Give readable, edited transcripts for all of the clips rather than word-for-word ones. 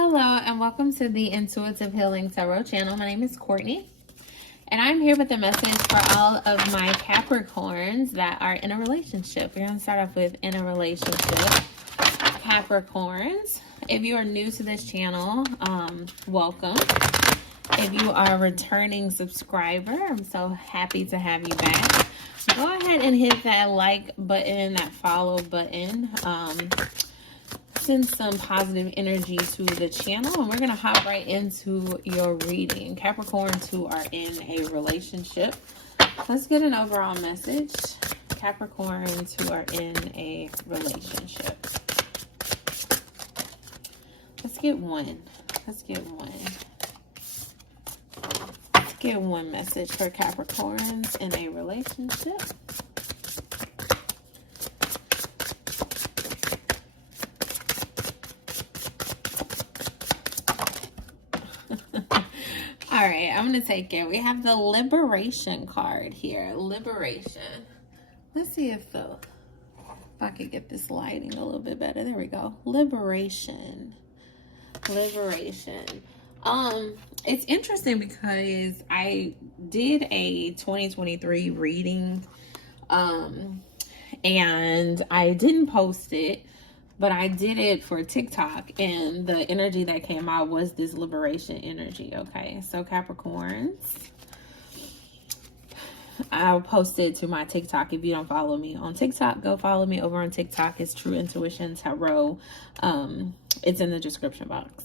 Hello and welcome to the Intuitive Healing Tarot channel. My name is Courtney and I'm here with a message for all of my Capricorns that are in a relationship. We're going to start off with in a relationship. Capricorns, if you are new to this channel, welcome. If you are a returning subscriber, I'm so happy to have you back. Go ahead and hit that like button, that follow button. Send some positive energy to the channel, and we're going to hop right into your reading. Capricorns who are in a relationship. Let's get an overall message. Capricorns who are in a relationship. Let's get one. Let's get one message for Capricorns in a relationship. All right, I'm going to take it. We have the Liberation card here. Liberation. Let's see if I could get this lighting a little bit better. There we go. Liberation. It's interesting because I did a 2023 reading and I didn't post it, but I did it for TikTok, and the energy that came out was this liberation energy. Okay, so Capricorns, I'll post it to my TikTok. If you don't follow me on TikTok, go follow me over on TikTok. It's True Intuition Tarot. It's in the description box.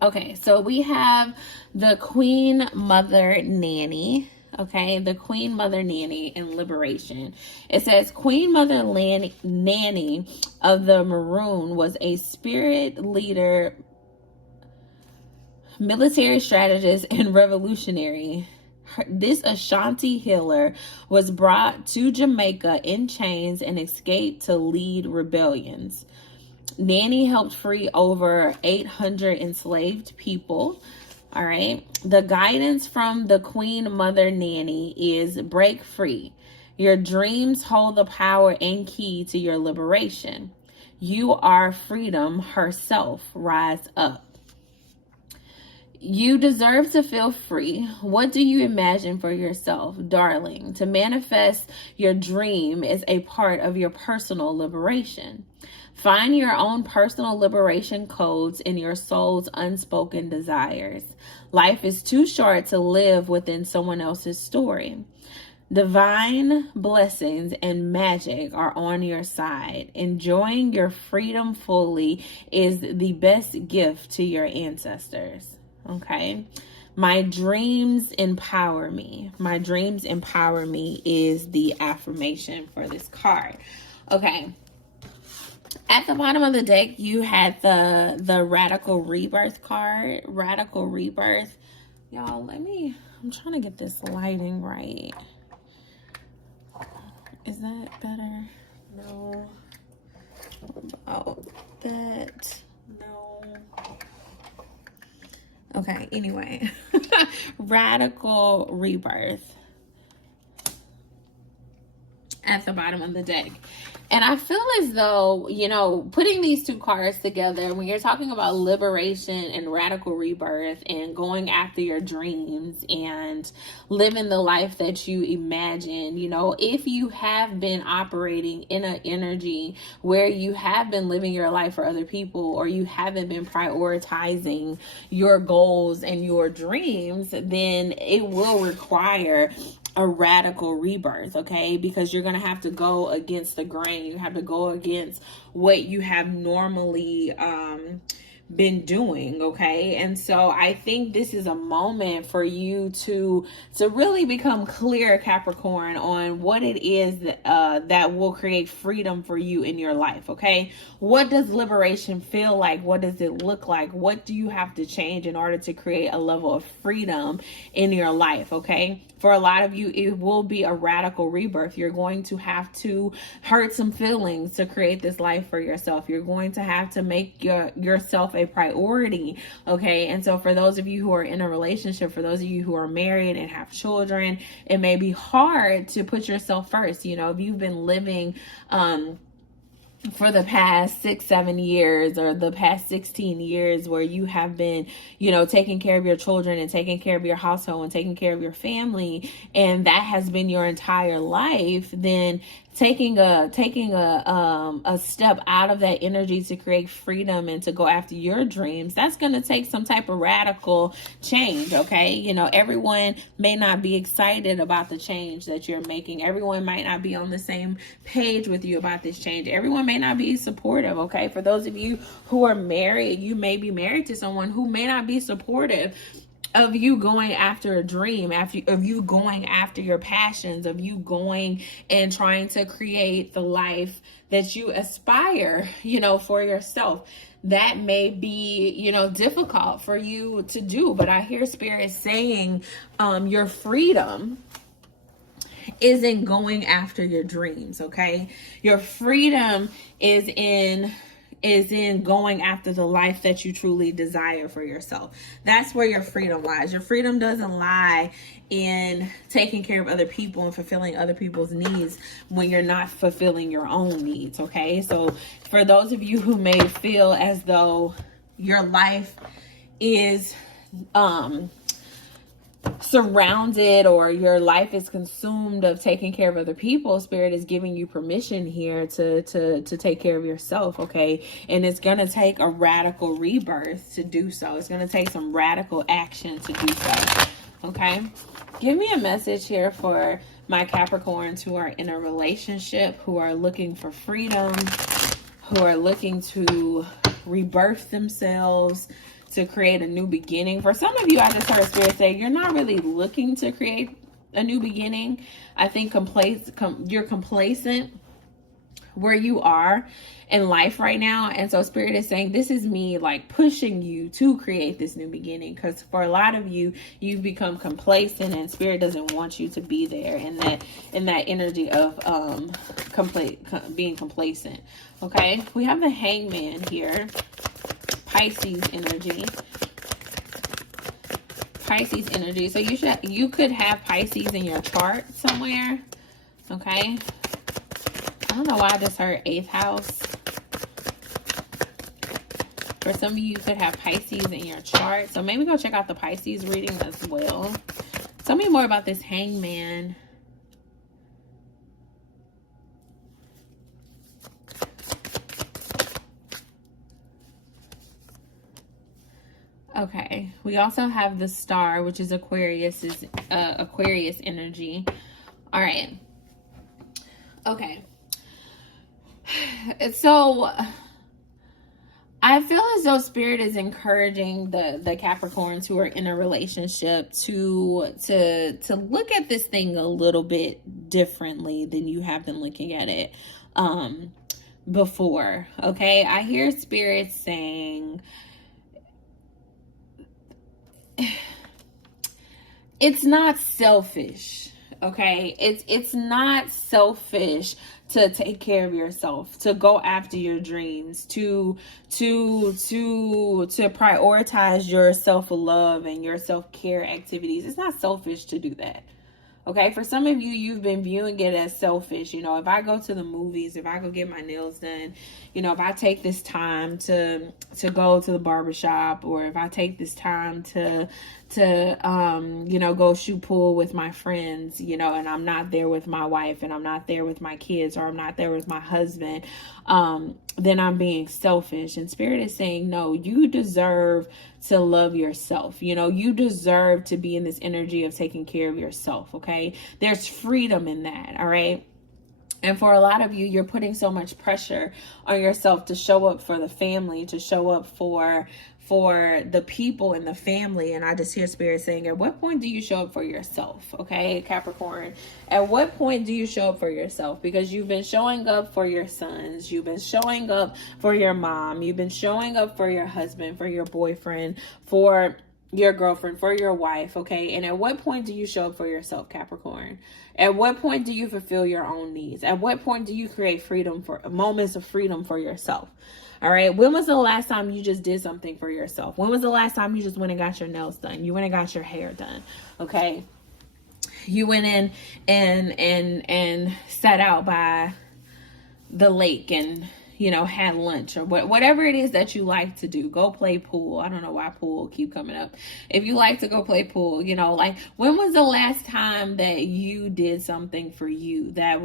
Okay, so we have the Queen Mother Nanny. Okay, the Queen Mother Nanny in Liberation. It says, Queen Mother Nanny of the Maroon was a spirit leader, military strategist, and revolutionary. This Ashanti healer was brought to Jamaica in chains and escaped to lead rebellions. Nanny helped free over 800 enslaved people. All right. The guidance from the Queen Mother Nanny is break free. Your dreams hold the power and key to your liberation. You are freedom herself. Rise up. You deserve to feel free. What do you imagine for yourself, darling? To manifest your dream is a part of your personal liberation. Find your own personal liberation codes in your soul's unspoken desires. Life is too short to live within someone else's story. Divine blessings and magic are on your side. Enjoying your freedom fully is the best gift to your ancestors. Okay? My dreams empower me. My dreams empower me is the affirmation for this card. Okay. At the bottom of the deck, you had the Radical Rebirth card. Radical Rebirth. Y'all, I'm trying to get this lighting right. Is that better? No. About that. No. Okay, anyway. Radical Rebirth. At the bottom of the deck. And I feel as though, putting these two cards together, when you're talking about liberation and radical rebirth and going after your dreams and living the life that you imagine, if you have been operating in an energy where you have been living your life for other people, or you haven't been prioritizing your goals and your dreams, then it will require a radical rebirth, okay? Because you're going to have to go against the grain. You have to go against what you have normally been doing, okay? And so I think this is a moment for you to really become clear, Capricorn, on what it is that will create freedom for you in your life, okay? What does liberation feel like? What does it look like? What do you have to change in order to create a level of freedom in your life, okay? For a lot of you, it will be a radical rebirth. You're going to have to hurt some feelings to create this life for yourself. You're going to have to make yourself a priority, okay? And so for those of you who are in a relationship, for those of you who are married and have children, it may be hard to put yourself first. If you've been living for the past 6-7 years or the past 16 years where you have been, you know, taking care of your children and taking care of your household and taking care of your family, and that has been your entire life, then taking a step out of that energy to create freedom and to go after your dreams, that's going to take some type of radical change. Okay, you know, everyone may not be excited about the change that you're making. Everyone might not be on the same page with you about this change. Everyone may not be supportive. Okay, for those of you who are married, you may be married to someone who may not be supportive of you going after a dream, of you going after your passions, of you going and trying to create the life that you aspire, you know, for yourself. That may be, you know, difficult for you to do, but I hear Spirit saying your freedom is in going after your dreams. Okay, your freedom is in going after the life that you truly desire for yourself. That's where your freedom lies. Your freedom doesn't lie in taking care of other people and fulfilling other people's needs when you're not fulfilling your own needs. Okay, so for those of you who may feel as though your life is surrounded or your life is consumed of taking care of other people, Spirit is giving you permission here to take care of yourself. Okay, and it's going to take a radical rebirth to do so. It's going to take some radical action to do so. Okay, give me a message here for my Capricorns who are in a relationship, who are looking for freedom, who are looking to rebirth themselves, to create a new beginning. For some of you, I just heard Spirit say you're not really looking to create a new beginning. I think you're complacent where you are in life right now. And so Spirit is saying, this is me like pushing you to create this new beginning. Because for a lot of you, you've become complacent and Spirit doesn't want you to be there in that energy of being complacent. Okay, we have the Hangman here. Pisces energy. Pisces energy. So you could have Pisces in your chart somewhere. Okay. I don't know why I just heard 8th house. For some of you could have Pisces in your chart. So maybe go check out the Pisces reading as well. Tell me more about this Hangman. Okay, we also have the Star, which is Aquarius energy. All right. Okay. So I feel as though Spirit is encouraging the Capricorns who are in a relationship to look at this thing a little bit differently than you have been looking at it before. Okay, I hear Spirit saying, it's not selfish. Okay, it's not selfish to take care of yourself, to go after your dreams, to prioritize your self-love and your self-care activities. It's not selfish to do that. Okay, for some of you, you've been viewing it as selfish. You know, if I go to the movies, if I go get my nails done, you know, if I take this time to go to the barbershop, or if I take this time to you know, go shoot pool with my friends, you know, and I'm not there with my wife, and I'm not there with my kids, or I'm not there with my husband, then I'm being selfish. And Spirit is saying, no, you deserve to love yourself. You know, you deserve to be in this energy of taking care of yourself. Okay, there's freedom in that. All right. And for a lot of you, you're putting so much pressure on yourself to show up for the family, to show up for the people in the family. And I just hear Spirit saying, at what point do you show up for yourself? Okay, Capricorn, at what point do you show up for yourself? Because you've been showing up for your sons, you've been showing up for your mom, you've been showing up for your husband, for your boyfriend, for your girlfriend, for your wife. Okay, and at what point do you show up for yourself, Capricorn? At what point do you fulfill your own needs? At what point do you create freedom, for moments of freedom for yourself? All right. When was the last time you just did something for yourself? When was the last time you just went and got your nails done? You went and got your hair done. Okay. You went in and sat out by the lake and you know, had lunch or whatever it is that you like to do. Go play pool. I don't know why pool keep coming up. If you like to go play pool, you know, like when was the last time that you did something for you that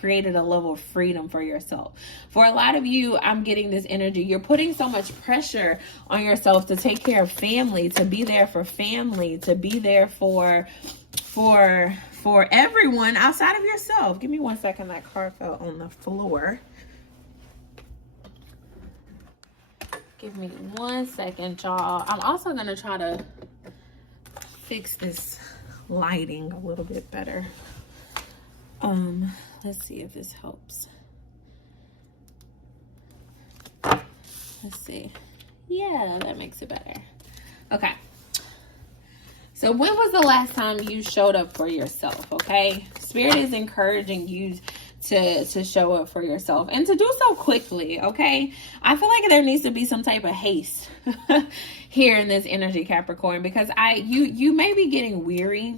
created a level of freedom for yourself? For a lot of you, I'm getting this energy. You're putting so much pressure on yourself to take care of family, to be there for family, to be there for everyone outside of yourself. Give me 1 second. That card fell on the floor. Give me 1 second, y'all. I'm also going to try to fix this lighting a little bit better. Let's see if this helps. Let's see. Yeah, that makes it better. Okay. So when was the last time you showed up for yourself? Okay. Spirit is encouraging you to show up for yourself and to do so quickly. Okay. I feel like there needs to be some type of haste here in this energy, Capricorn, because you may be getting weary.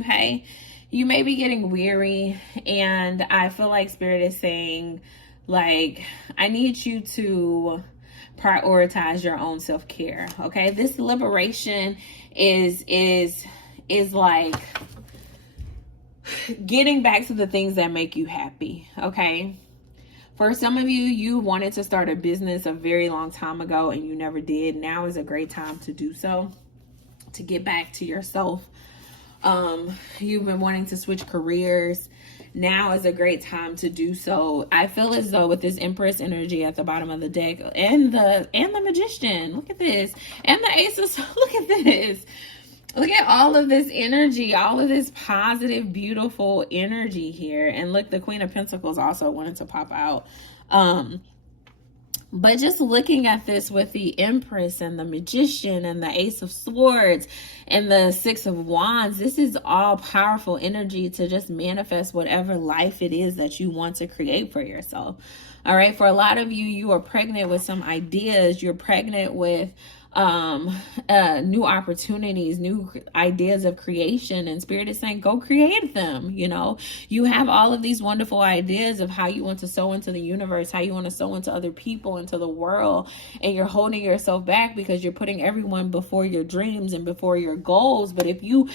Okay. You may be getting weary, and I feel like Spirit is saying, like, I need you to prioritize your own self-care. Okay. This liberation is like getting back to the things that make you happy. Okay. For some of you, you wanted to start a business a very long time ago and you never did. Now is a great time to do so, to get back to yourself. You've been wanting to switch careers. Now is a great time to do so. I feel as though with this Empress energy at the bottom of the deck and the Magician, look at this, and the Ace of, look at this. Look at all of this energy, all of this positive, beautiful energy here. And look, the Queen of Pentacles also wanted to pop out. But just looking at this with the Empress and the Magician and the Ace of Swords and the Six of Wands, this is all powerful energy to just manifest whatever life it is that you want to create for yourself. All right. For a lot of you, you are pregnant with some ideas. You're pregnant with new opportunities, new ideas of creation, and Spirit is saying, go create them. You know, you have all of these wonderful ideas of how you want to sow into the universe, how you want to sow into other people, into the world, and you're holding yourself back because you're putting everyone before your dreams and before your goals. But if you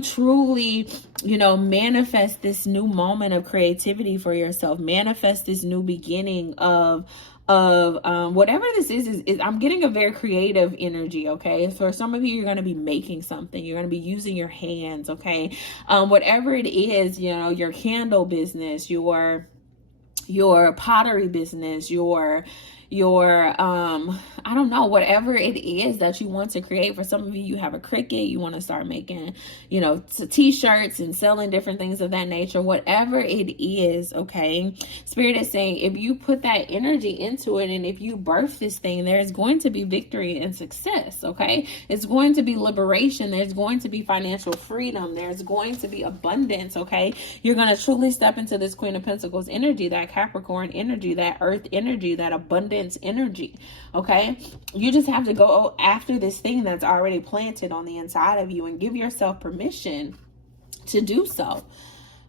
truly, you know, manifest this new moment of creativity for yourself, manifest this new beginning of whatever this is I'm getting a very creative energy. Okay. For some of you, you're going to be making something. You're going to be using your hands. Okay. Whatever it is, you know, your candle business, your pottery business, your I don't know, whatever it is that you want to create. For some of you, you have a Cricut, you want to start making, you know, t-shirts and selling different things of that nature, whatever it is. Okay. Spirit is saying, if you put that energy into it and if you birth this thing, there's going to be victory and success. Okay. It's going to be liberation. There's going to be financial freedom. There's going to be abundance. Okay. You're going to truly step into this Queen of Pentacles energy, that Capricorn energy, that earth energy, that abundance energy. Okay. You just have to go after this thing that's already planted on the inside of you and give yourself permission to do so.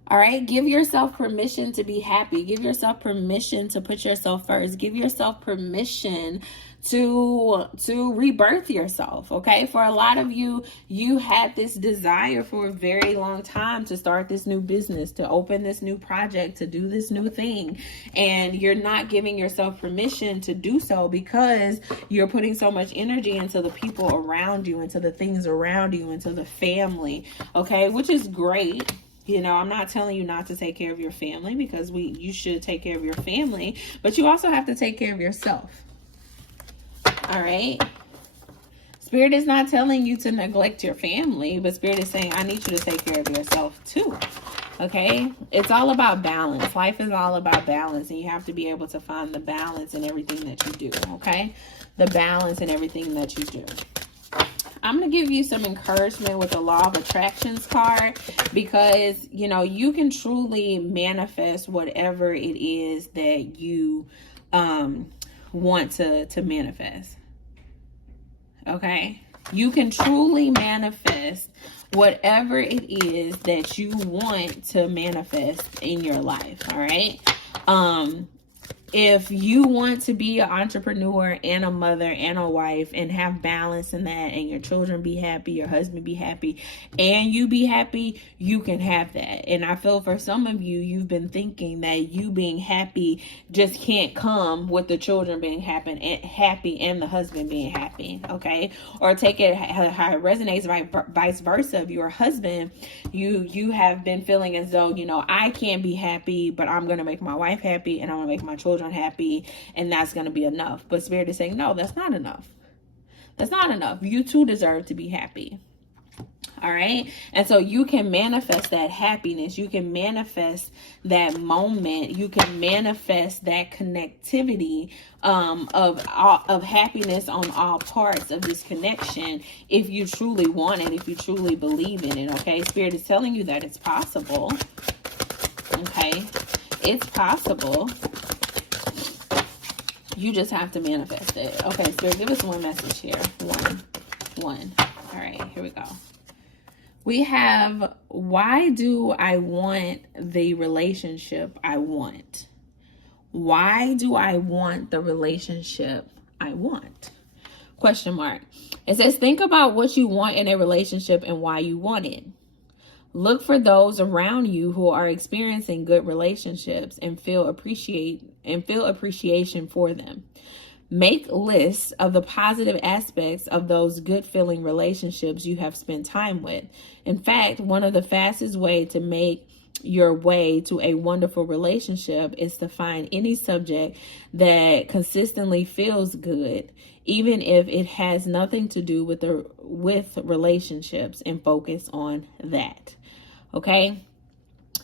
All right. Give yourself permission to be happy. Give yourself permission to put yourself first. Give yourself permission to rebirth yourself. Okay. For a lot of you, you had this desire for a very long time to start this new business, to open this new project, to do this new thing. And you're not giving yourself permission to do so because you're putting so much energy into the people around you, into the things around you, into the family. Okay. Which is great. You know, I'm not telling you not to take care of your family, because you should take care of your family, but you also have to take care of yourself. All right. Spirit is not telling you to neglect your family, but Spirit is saying, I need you to take care of yourself too. Okay. It's all about balance. Life is all about balance, and you have to be able to find the balance in everything that you do. Okay. The balance in everything that you do. I'm going to give you some encouragement with the Law of Attractions card, because, you know, you can truly manifest whatever it is that you want to manifest. Okay. You can truly manifest whatever it is that you want to manifest in your life. All right. if you want to be an entrepreneur and a mother and a wife and have balance in that, and your children be happy, your husband be happy, and you be happy, you can have that. And I feel for some of you, you've been thinking that you being happy just can't come with the children being happy and the husband being happy, okay? Or take it how it resonates, vice versa. If your husband, you have been feeling as though, you know, I can't be happy, but I'm going to make my wife happy and I'm going to make my children happy, and that's going to be enough. But Spirit is saying, no, that's not enough. That's not enough. You too deserve to be happy. All right. And so you can manifest that happiness. You can manifest that moment. You can manifest that connectivity of happiness on all parts of this connection if you truly want it, if you truly believe in it. Okay. Spirit is telling you that it's possible. Okay. It's possible. You just have to manifest it. Okay, Spirit, give us one message here. One. All right, here we go. We have, why do I want the relationship I want? Why do I want the relationship I want? Question mark. It says, think about what you want in a relationship and why you want it. Look for those around you who are experiencing good relationships and feel appreciation for them. Make lists of the positive aspects of those good feeling relationships you have spent time with. In fact, one of the fastest ways to make your way to a wonderful relationship is to find any subject that consistently feels good, even if it has nothing to do with relationships, and focus on that. Okay.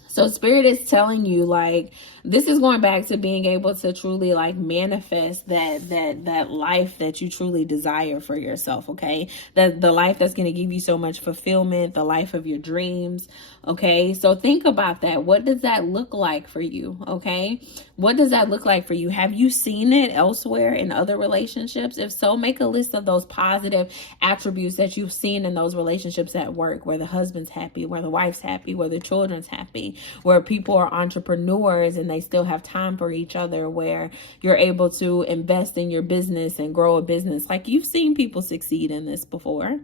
So Spirit is telling you, like, this is going back to being able to truly like manifest that life that you truly desire for yourself. Okay. That the life that's going to give you so much fulfillment, the life of your dreams. Okay. So think about that. What does that look like for you? Okay. What does that look like for you? Have you seen it elsewhere in other relationships? If so, make a list of those positive attributes that you've seen in those relationships at work, where the husband's happy, where the wife's happy, where the children's happy, where people are entrepreneurs and they still have time for each other, where you're able to invest in your business and grow a business. Like, you've seen people succeed in this before.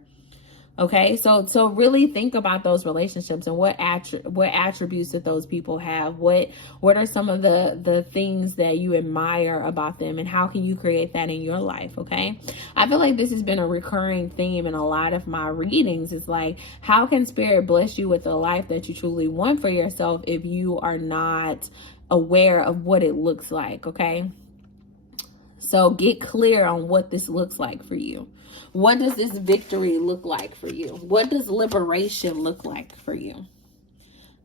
Okay, so really think about those relationships and what attributes that those people have. What are some of the things that you admire about them, and how can you create that in your life? Okay, I feel like this has been a recurring theme in a lot of my readings. It's like, how can Spirit bless you with the life that you truly want for yourself if you are not aware of what it looks like? Okay, so get clear on what this looks like for you. What does this victory look like for you? What does liberation look like for you?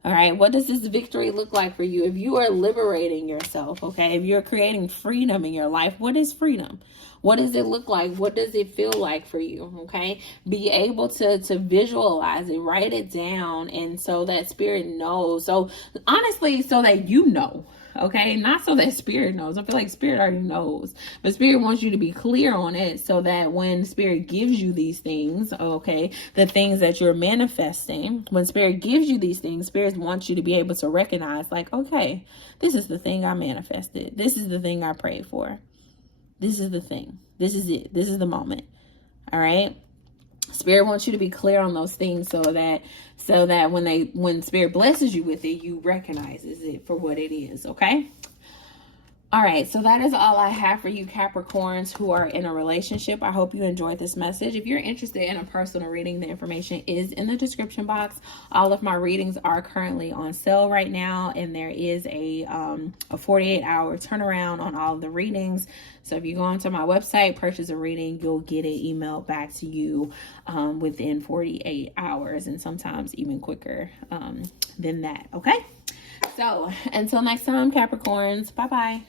All right. What does this victory look like for you? If you are liberating yourself, okay, if you're creating freedom in your life, what is freedom? What does it look like? What does it feel like for you? Okay. Be able to visualize it, write it down. And so that Spirit knows. So honestly, so that you know. Okay, not so that Spirit knows. I feel like Spirit already knows, but Spirit wants you to be clear on it so that when Spirit gives you these things, okay, the things that you're manifesting, when Spirit gives you these things, Spirit wants you to be able to recognize, like, okay, this is the thing I manifested. This is the thing I prayed for. This is the thing. This is it. This is the moment. All right. Spirit wants you to be clear on those things so that when Spirit blesses you with it, you recognizes it for what it is. Okay. All right, so that is all I have for you Capricorns who are in a relationship. I hope you enjoyed this message. If you're interested in a personal reading, the information is in the description box. All of my readings are currently on sale right now, and there is a 48-hour turnaround on all of the readings. So if you go onto my website, purchase a reading, you'll get an email back to you within 48 hours, and sometimes even quicker than that. Okay, so until next time, Capricorns, bye-bye.